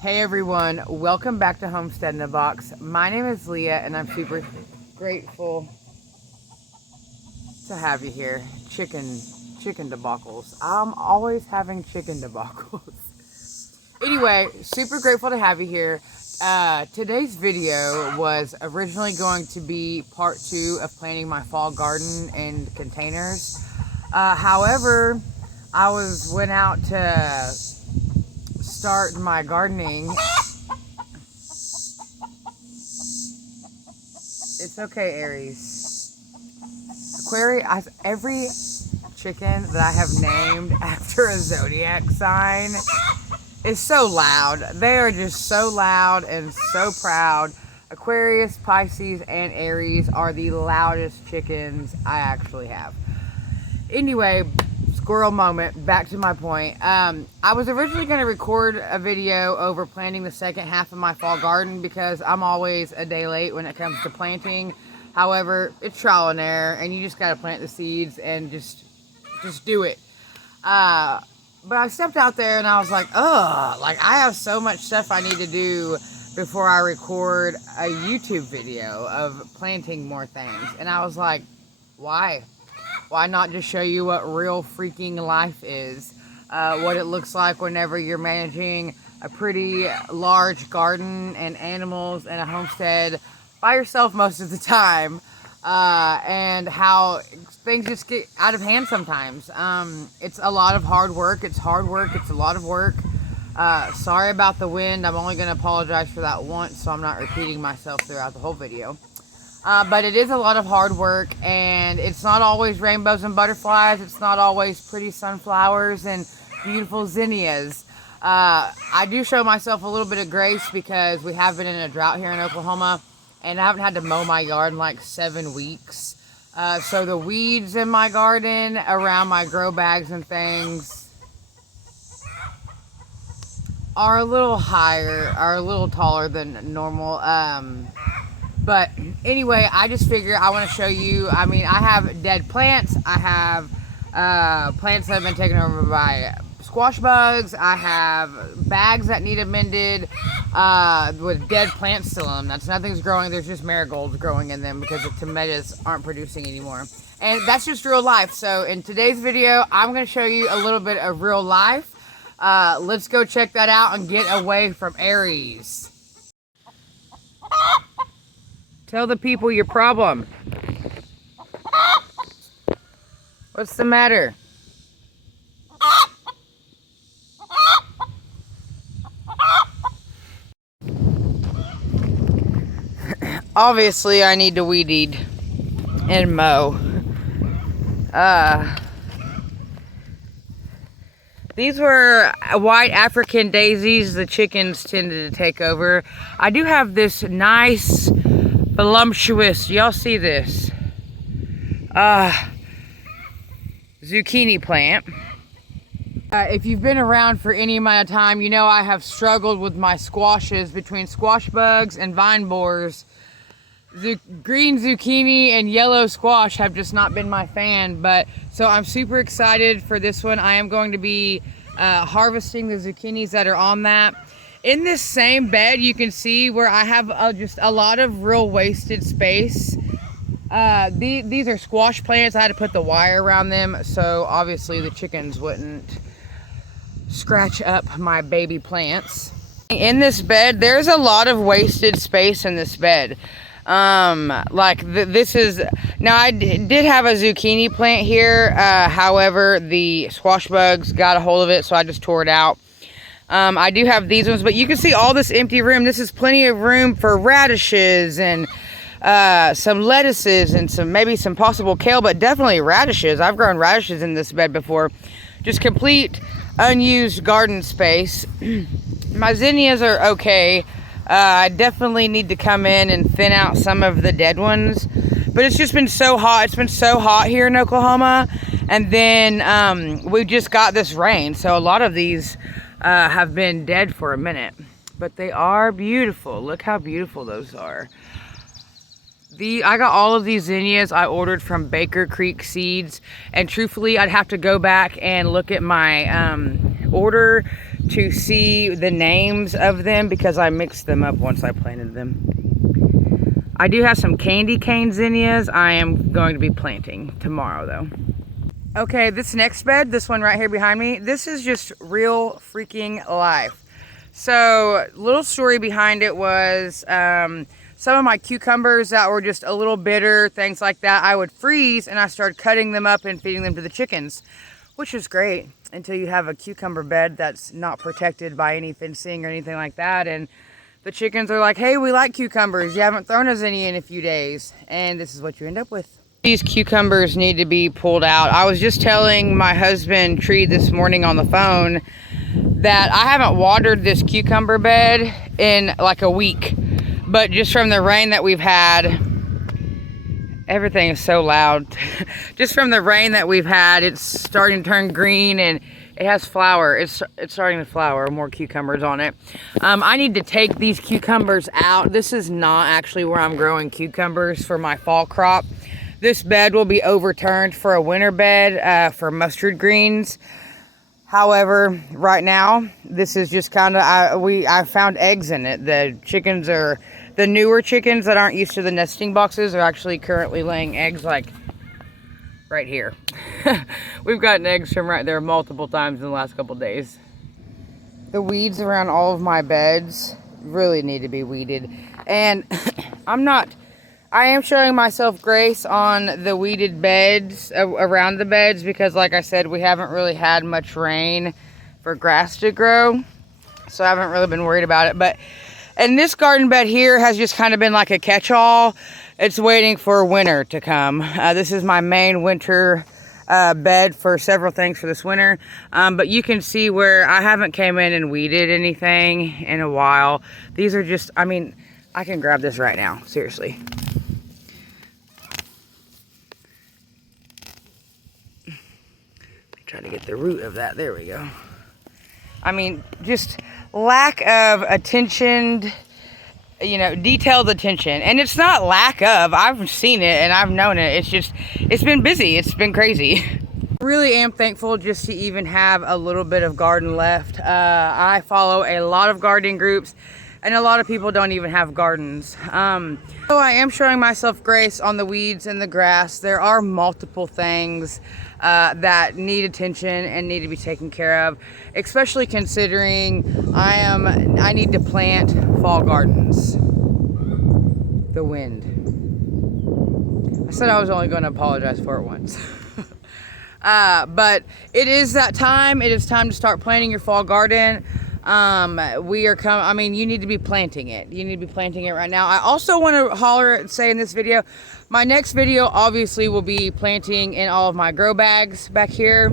Hey everyone, welcome back to Homestead in a Box. My name is Leah and I'm super grateful to have you here. Chicken debacles. I'm always having chicken debacles. Anyway, super grateful to have you here. Today's video was originally going to be part 2 of planting my fall garden in containers. However, I went out to start my gardening. It's okay, Aries. Every chicken that I have named after a zodiac sign is so loud. They are just so loud and so proud. Aquarius, Pisces, and Aries are the loudest chickens I actually have. Anyway, squirrel moment, back to my point. I was originally going to record a video over planting the second half of my fall garden because I'm always a day late when it comes to planting. However, it's trial and error and you just got to plant the seeds and just do it. But I stepped out there and I was like, like I have so much stuff I need to do before I record a YouTube video of planting more things. And I was like, why? Why not just show you what real freaking life is? What it looks like whenever you're managing a pretty large garden and animals and a homestead by yourself most of the time. And how things just get out of hand sometimes. It's a lot of hard work. It's hard work. It's a lot of work. Sorry about the wind. I'm only going to apologize for that once, so I'm not repeating myself throughout the whole video. But it is a lot of hard work, and it's not always rainbows and butterflies. It's not always pretty sunflowers and beautiful zinnias. I do show myself a little bit of grace because we have been in a drought here in Oklahoma, and I haven't had to mow my yard in like 7 weeks. So the weeds in my garden around my grow bags and things are a little higher, are a little taller than normal. But anyway, I just figure I want to show you. I mean, I have dead plants. I have plants that have been taken over by squash bugs. I have bags that need amended with dead plants still in them. Nothing's growing. There's just marigolds growing in them because the tomatoes aren't producing anymore. And that's just real life. So in today's video, I'm going to show you a little bit of real life. Let's go check that out and get away from Aries. Tell the people your problem. What's the matter? Obviously, I need to weed eat and mow. These were white African daisies the chickens tended to take over. I do have this nice voluptuous, y'all see this, zucchini plant. If you've been around for any amount of time, you know I have struggled with my squashes between squash bugs and vine borers. Green zucchini and yellow squash have just not been my fan, but so I'm super excited for this one. I am going to be harvesting the zucchinis that are on that. In this same bed, you can see where I have just a lot of real wasted space. These are squash plants. I had to put the wire around them, so obviously the chickens wouldn't scratch up my baby plants. In this bed, there's a lot of wasted space in this bed. This is, now I did have a zucchini plant here. However, the squash bugs got a hold of it, so I just tore it out. I do have these ones, but you can see all this empty room. This is plenty of room for radishes and some lettuces and maybe some possible kale, but definitely radishes. I've grown radishes in this bed before. Just complete unused garden space. My zinnias are okay. I definitely need to come in and thin out some of the dead ones, but it's just been so hot. It's been so hot here in Oklahoma, and then we just got this rain, so a lot of these have been dead for a minute, but they are beautiful. Look how beautiful those are. I got all of these zinnias I ordered from Baker Creek Seeds, and truthfully I'd have to go back and look at my order to see the names of them because I mixed them up once I planted them. I do have some candy cane zinnias I am going to be planting tomorrow though. Okay, this next bed, this one right here behind me, this is just real freaking life. So, little story behind it was some of my cucumbers that were just a little bitter, things like that, I would freeze and I started cutting them up and feeding them to the chickens, which is great until you have a cucumber bed that's not protected by any fencing or anything like that. And the chickens are like, hey, we like cucumbers. You haven't thrown us any in a few days. And this is what you end up with. These cucumbers need to be pulled out. I was just telling my husband Tree this morning on the phone that I haven't watered this cucumber bed in like a week, but just from the rain that we've had, everything is so loud. Just from the rain that we've had, it's starting to turn green and it has flower. It's starting to flower, more cucumbers on it. I need to take these cucumbers out. This is not actually where I'm growing cucumbers for my fall crop. This bed will be overturned for a winter bed for mustard greens. However, right now, this is just kind of, I found eggs in it. The chickens are, the newer chickens that aren't used to the nesting boxes are actually currently laying eggs like right here. We've gotten eggs from right there multiple times in the last couple days. The weeds around all of my beds really need to be weeded. And I am showing myself grace on the weeded beds, around the beds, because like I said, we haven't really had much rain for grass to grow. So I haven't really been worried about it. And this garden bed here has just kind of been like a catch-all. It's waiting for winter to come. This is my main winter bed for several things for this winter. But you can see where I haven't came in and weeded anything in a while. These are just, I mean, I can grab this right now, seriously. Try to get the root of that. There we go. I mean, just lack of attention, you know, detailed attention. And it's not lack of. I've seen it and I've known it. It's just, it's been busy. It's been crazy. Really am thankful just to even have a little bit of garden left. I follow a lot of gardening groups and a lot of people don't even have gardens. So I am showing myself grace on the weeds and the grass. There are multiple things that need attention and need to be taken care of, especially considering I need to plant fall gardens. The wind. I said I was only going to apologize for it once. But it is that time. It is time to start planting your fall garden. I mean, you need to be planting it. You need to be planting it right now. I also want to say in this video, my next video obviously will be planting in all of my grow bags back here.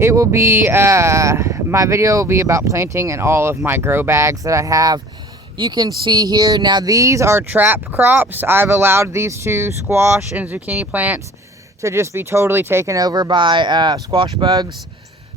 It will be, my video will be about planting in all of my grow bags that I have. You can see here, now these are trap crops. I've allowed these two squash and zucchini plants to just be totally taken over by squash bugs.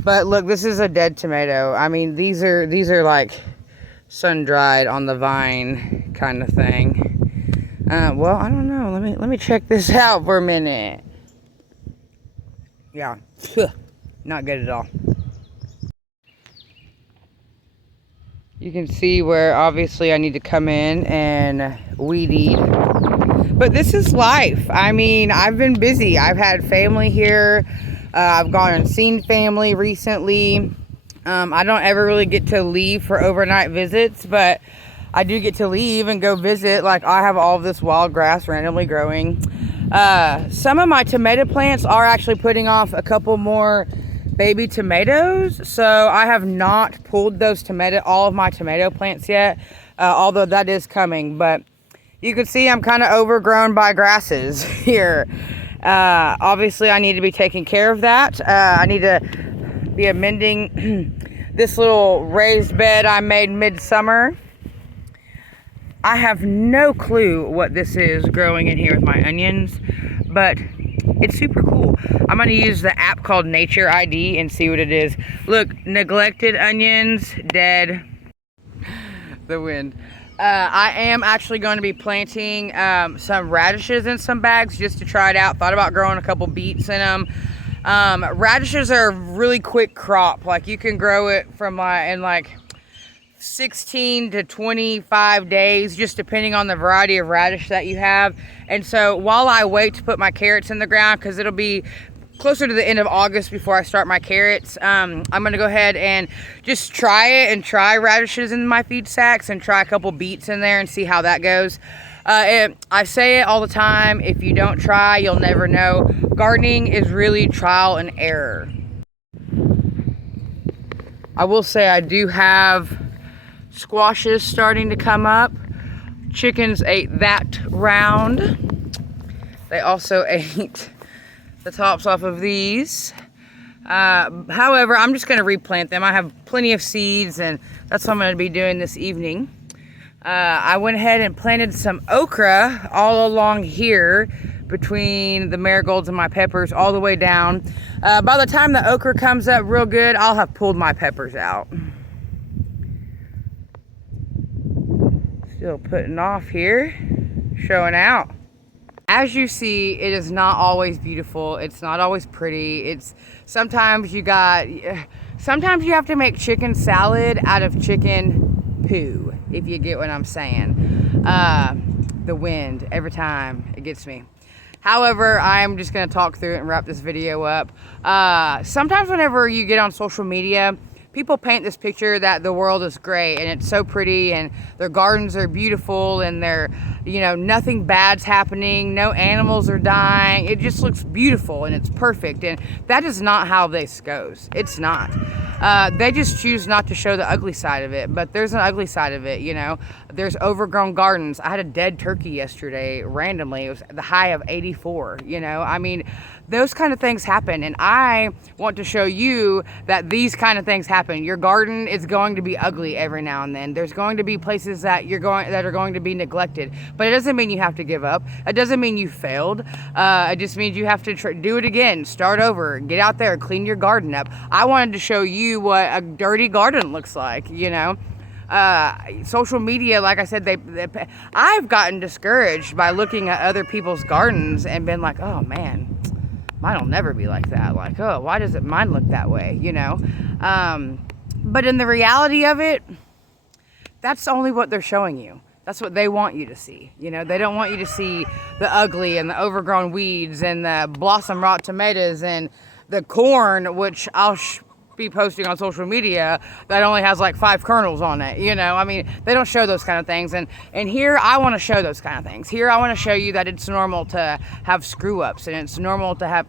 But look, this is a dead tomato. I mean, these are like sun-dried on the vine kind of thing. Well, I don't know. Let me check this out for a minute. Yeah, not good at all. You can see where obviously I need to come in and weed eat. But this is life. I mean, I've been busy. I've had family here. I've gone and seen family recently. I don't ever really get to leave for overnight visits, but I do get to leave and go visit. Like, I have all of this wild grass randomly growing. Some of my tomato plants are actually putting off a couple more baby tomatoes, so I have not pulled all of my tomato plants yet, although that is coming. But you can see I'm kind of overgrown by grasses here. Obviously I need to be taking care of that. I need to be amending this little raised bed I made midsummer. I have no clue what this is growing in here with my onions, but it's super cool. I'm going to use the app called Nature ID and see what it is. Look, neglected onions, dead. The wind. I am actually going to be planting some radishes in some bags just to try it out. Thought about growing a couple beets in them. Radishes are a really quick crop. Like you can grow it from in like 16 to 25 days, just depending on the variety of radish that you have. And so while I wait to put my carrots in the ground, because it'll be closer to the end of August before I start my carrots, I'm gonna go ahead and just try it and try radishes in my feed sacks and try a couple beets in there and see how that goes. I say it all the time, if you don't try, you'll never know. Gardening is really trial and error. I will say I do have squashes starting to come up. Chickens ate that round. They also ate the tops off of these. However, I'm just going to replant them. I have plenty of seeds, and that's what I'm going to be doing this evening. I went ahead and planted some okra all along here between the marigolds and my peppers all the way down. By the time the okra comes up real good, I'll have pulled my peppers out. Still putting off here, showing out. As you see, it is not always beautiful. It's not always pretty. Sometimes you have to make chicken salad out of chicken poo, if you get what I'm saying. The wind, every time, it gets me. However, I'm just gonna talk through it and wrap this video up. Sometimes whenever you get on social media, people paint this picture that the world is great and it's so pretty and their gardens are beautiful and nothing bad's happening, no animals are dying. It just looks beautiful and it's perfect, and that is not how this goes. It's not. They just choose not to show the ugly side of it, but there's an ugly side of it, There's overgrown gardens. I had a dead turkey yesterday randomly. It was the high of 84, I mean, those kind of things happen, and I want to show you that these kind of things happen. Your garden is going to be ugly every now and then. There's going to be places that are going to be neglected, but it doesn't mean you have to give up. It doesn't mean you failed. It just means you have to do it again, start over, get out there, clean your garden up. I wanted to show you what a dirty garden looks like, social media, like I said, I've gotten discouraged by looking at other people's gardens and been like, oh man, mine will never be like that. Like, oh, why doesn't mine look that way? But in the reality of it, that's only what they're showing you. That's what they want you to see. They don't want you to see the ugly and the overgrown weeds and the blossom rot tomatoes and the corn, which I'll be posting on social media, that only has like 5 kernels on it. I mean, they don't show those kind of things, and here I want to show those kind of things. Here I want to show you that it's normal to have screw ups, and it's normal to have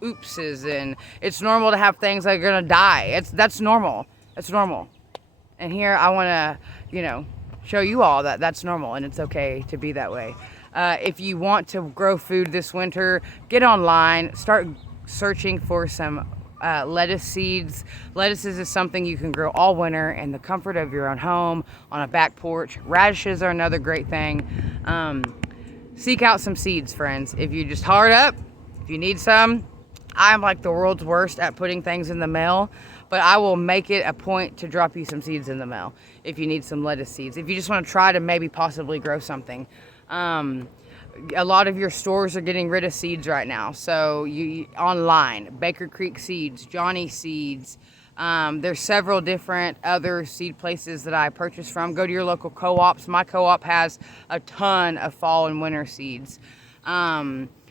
oopses, and it's normal to have things that are gonna die. That's normal. It's normal. And here I want to show you all that that's normal and it's okay to be that way. If you want to grow food this winter, get online, start searching for some lettuce seeds. Lettuces is something you can grow all winter in the comfort of your own home, on a back porch. Radishes are another great thing. Seek out some seeds, friends. If you just hard up, if you need some, I'm like the world's worst at putting things in the mail, but I will make it a point to drop you some seeds in the mail if you need some lettuce seeds. If you just want to try to maybe possibly grow something. A lot of your stores are getting rid of seeds right now. So you online, Baker Creek Seeds, Johnny Seeds. There's several different other seed places that I purchase from. Go to your local co-ops. My co-op has a ton of fall and winter seeds.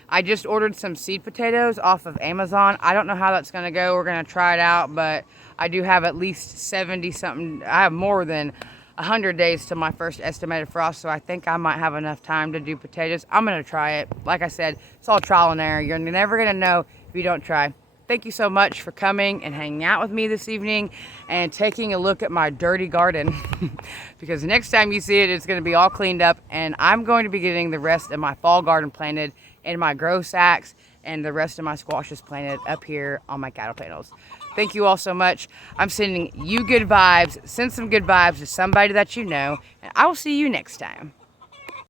I just ordered some seed potatoes off of Amazon. I don't know how that's going to go. We're going to try it out, but I do have at least 70 something. I have more than 100 days to my first estimated frost, so I think I might have enough time to do potatoes. I'm going to try it. Like I said, it's all trial and error. You're never going to know if you don't try. Thank you so much for coming and hanging out with me this evening and taking a look at my dirty garden. Because next time you see it, it's going to be all cleaned up, and I'm going to be getting the rest of my fall garden planted in my grow sacks and the rest of my squashes planted up here on my cattle panels. Thank you all so much. I'm sending you good vibes. Send some good vibes to somebody that you know, and I will see you next time.